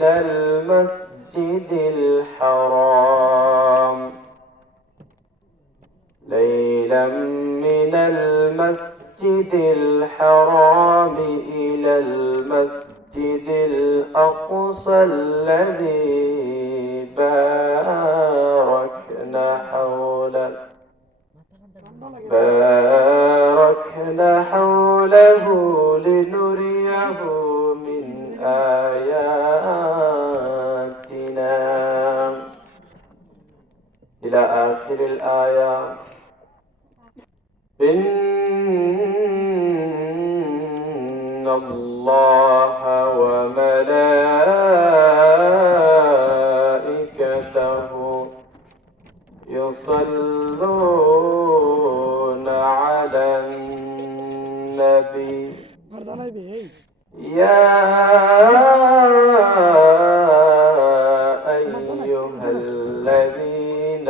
من المسجد الحرام ليلا من المسجد الحرام إلى المسجد الأقصى الذي باركنا حوله لنريه من آياتنا إلى آخر الآية. إن الله وملائكته يصلون على النبي يا أيها الذين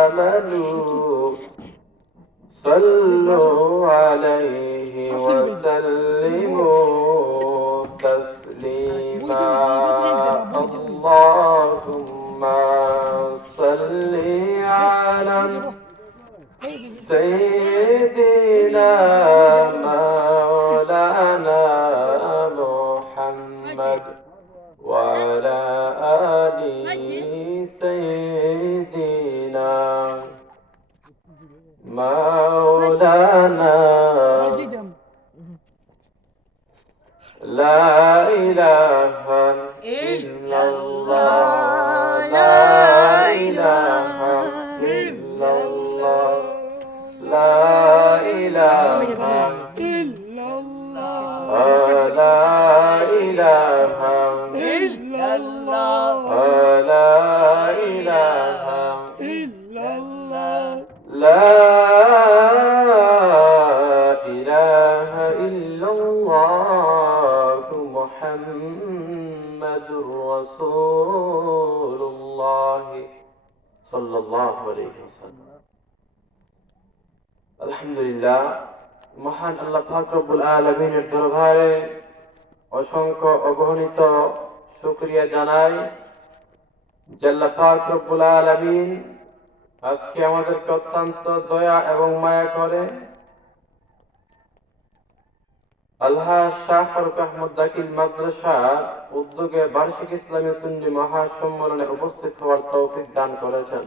آمنوا صلوا عليه وسلموا تسليما. اللهم صل على سيدنا مولانا محمد وعلى آل سيدنا مولانا. لا إله إلا الله لا إله إلا الله لا إله إلا الله لا إله إلا الله لا إله إلا الله لا إله إلا الله محمد رسول الله صلى الله عليه وسلم. আলহামদুলিল্লাহ, মহান আল্লাহ পাক রব্বুল আলামিনের দরবারে অসংখ্য অগণিত শুকরিয়া জানাই যে আল্লাহ পাক রব্বুল আলামিন আজকে আমাদেরকে অত্যন্ত দয়া এবং মায়া করে আল্লাহ শাহ ফারুক আহমদ দাখিল মাদ্রাসার উদ্যোগে বার্ষিক ইসলামী সুন্নি মহাসম্মেলনে উপস্থিত হওয়ার তৌফিক দান করেছেন।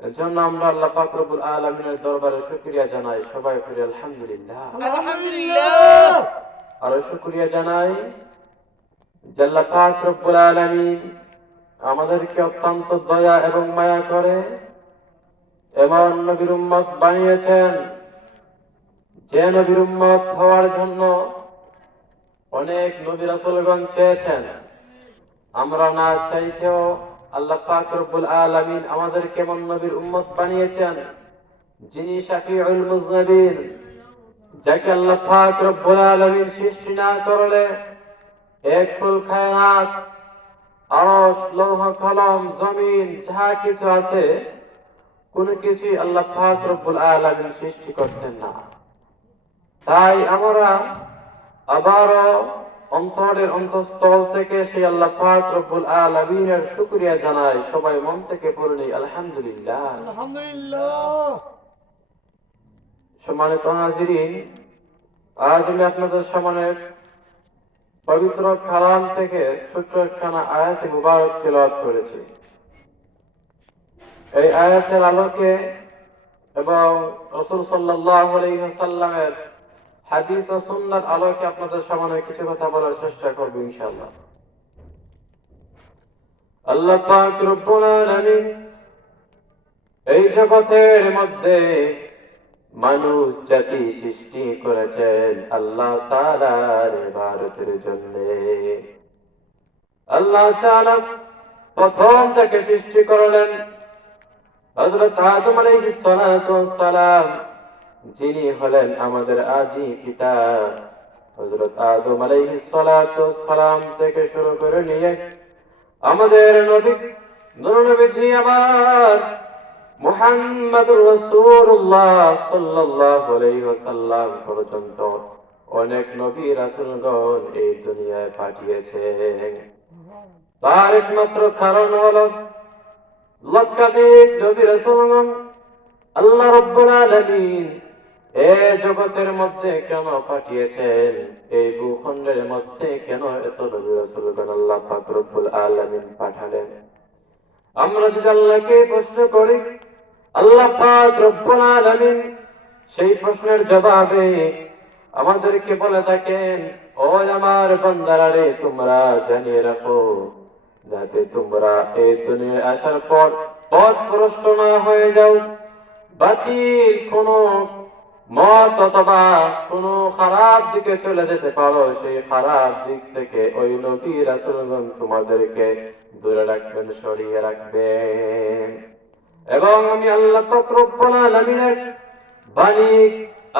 এজন্য আমরা আল্লাহ পাক রব্বুল আলামিনের দরবারে শুকরিয়া জানাই। সবাই পড়ি আলহামদুলিল্লাহ। আলহামদুলিল্লাহ। আর শুকরিয়া জানাই যে আল্লাহ পাক রব্বুল আলামিন আমাদেরকে অত্যন্ত দয়া এবং মায়া করে এমন নবীর উম্মত বানিয়েছেন যে নবীর উম্মত হওয়ার জন্য অনেক নবী রাসূলগণ চেয়েছেন। আমরা না চাইতেও আল্লাহ পাক রব্বুল আলামিন আমাদেরকে এমন নবীর উম্মত বানিয়েছেন যিনি শাফিউল মুযনিবিন, যাকে আল্লাহ পাক রব্বুল আলামিন সৃষ্টি না করলে এক ফুল কায়নাত, আরশ, লৌহ কলম, জমিন যা কিছু আছে কোন কিছু আল্লাহ পাক রব্বুল আলামিন সৃষ্টি করতেন না। তাই আমরা আবারও অন্তরের অন্তঃস্থল থেকে সেই আল্লাহ পাক রব্বুল আলামিনের শুকরিয়া জানাই। সবাই মন থেকে পড়ি আলহামদুলিল্লাহ। আলহামদুলিল্লাহ। সম্মানিত হাজিরিন, আজ আমি আপনাদের সামনে পবিত্র কালাম থেকে ছোট্ট একখানা আয়াত মুবারক তেলাওয়াত করেছি। এই আয়াতের আলোকে এবং রাসূল সাল্লাল্লাহু আলাইহি ওয়াসাল্লামের হাদিস ও সুন্নাহর আলোকে আপনাদের সামনে কিছু কথা বলার চেষ্টা করব ইনশাআল্লাহ। আল্লাহ পাক রব্বুল আলামিন এই জগতের মধ্যে মানুষ জাতি সৃষ্টি করেছেন আল্লাহ তাআলার ইবাদতের জন্য। আল্লাহ তাআলা প্রথম থেকে সৃষ্টি করলেন হযরত আদম আলাইহিস সালাতু ওয়াস সালাম, যিনি হলেন আমাদের আদি পিতা। হযরত আদম আলাইহিস সালাতু ওয়াস সালাম থেকে শুরু করে নিয়ে আমাদের নবী আমার মুহাম্মদুর রাসূলুল্লাহ সাল্লাল্লাহু আলাইহি ওয়াসাল্লাম পর্যন্ত অনেক নবী রাসূলগণ এই দুনিয়ায় পাঠিয়েছেন। তার একমাত্র কারণ হলো লক্ষাধিক নবী রাসূলগণ আল্লাহ রাব্বুল আলামিন এই জগতের মধ্যে কেন পাঠিয়েছেন, এই ভূখণ্ডের মধ্যে কেন এত নবী রাসূলগণ আল্লাহ পাক রব্বুল আলামিন পাঠালেন। আমরা যদি আল্লাহকে প্রশ্ন করি, আল্লাহ পাক রব্বুল আলামিন সেই প্রশ্নের জবাবে আমাদেরকে বলে থাকেন, ও আমার বান্দারা রে, তোমরা জানিয়ে রাখো যাতে তোমরা এই দুনিয়ায় আসার পর পথভ্রষ্ট না হয়ে যাও, বাতিল কোন মত অথবা কোন খারাপ দিকে চলে যেতে পারো, সেই খারাপ দিক থেকে ওই নবী রাসূলগণ তোমাদেরকে দূরে রাখবেন, সরিয়ে রাখবেন। এবং আমি আল্লাহ পাক রব্বুল আলামিনের বাণী,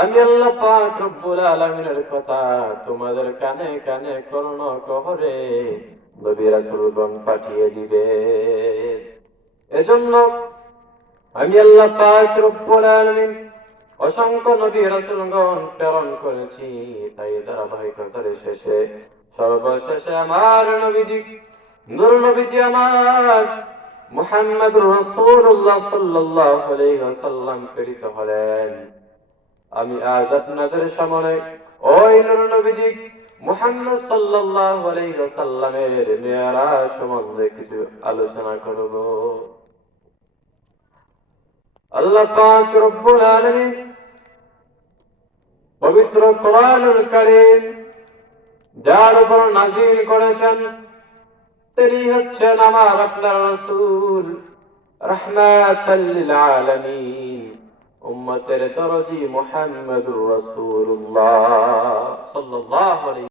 আমি আল্লাহ পাক রব্বুল আলামিনের কথা তোমাদের কানে কানে কর্ণকুহরে নবী রাসূলগণ পাঠিয়ে দিবে। এজন্য আমি আল্লাহ পাক রব্বুল আলামিন অসংখ্য নবী রাসূলগণ প্রেরণ করেছি। তাই ধারাবাহিকতার শেষে সর্বশেষে আমার নবীজি, নূর নবীজি আমার মুহাম্মদুর রাসূলুল্লাহ সাল্লাল্লাহু আলাইহি ওয়াসাল্লাম প্রেরিত হলেন। আমি আজ আপনাদের সামনে ওই নূর নবীজি মুহাম্মদ সাল্লাল্লাহু আলাইহি ওয়াসাল্লামের মিরাজ সম্বন্ধে কিছু আলোচনা করব। আল্লাহ পাক রব্বুল আলামিন পবিত্র কোরআনুল কারীম যার উপর নাযিল করেছেন, তিনি হচ্ছেন আমার আপনার রাসূল, রাহমাতাল লিল আলামিন, উম্মতের দরদি মুহাম্মদুর রাসূলুল্লাহ সাল্লাল্লাহু আলাইহি